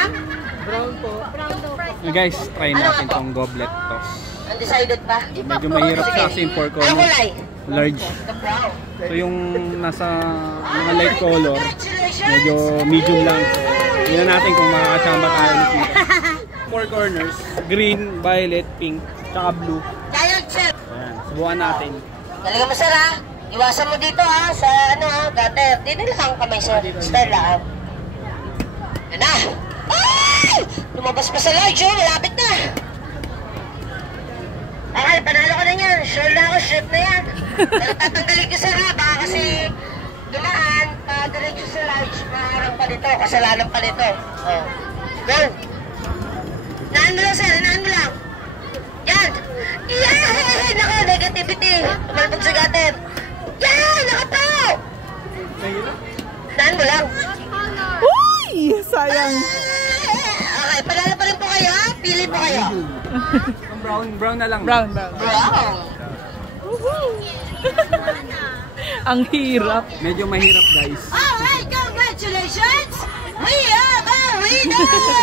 ma'am? Brown po. Guys, try natin tong goblet toss. Undecided pa? Medyo mahirap siya kasi yung 4 Ano corners. kulay? Large. The brown. So yung nasa mga light color, medyo medium lang. Tingnan natin kung makakachamba tayo nito. 4 corners, green, violet, pink, tsaka blue. Giant chef. Ayan, subukan natin. Talaga mo sir ha? Iwasan mo dito ha, sa ano ha, gutter. Dito lang kamay sir. Style lang. Yan na. Ay! Lumabas pa sa large oh, malapit na. Okay, panalo ko na yan. Sure na ako, chef na yan. Pero tatanggalin ko sir ha, baka kasi dumaan, diretso sa large, maharang pa nito, kasalanan pa nito. Oh. Go! Naan mo lang sir, naan mo lang. Yan! Yan! Nako, negativity. Tumalpog sa gutter. Yan! Nakato! Naan mo lang. Uy! Sayang. Okay, panalo pa rin po kayo ha? Pili po kayo. Brown na lang. Brown. Wow! Ang hirap. Medyo mahirap guys. Alright, congratulations! We have a winner!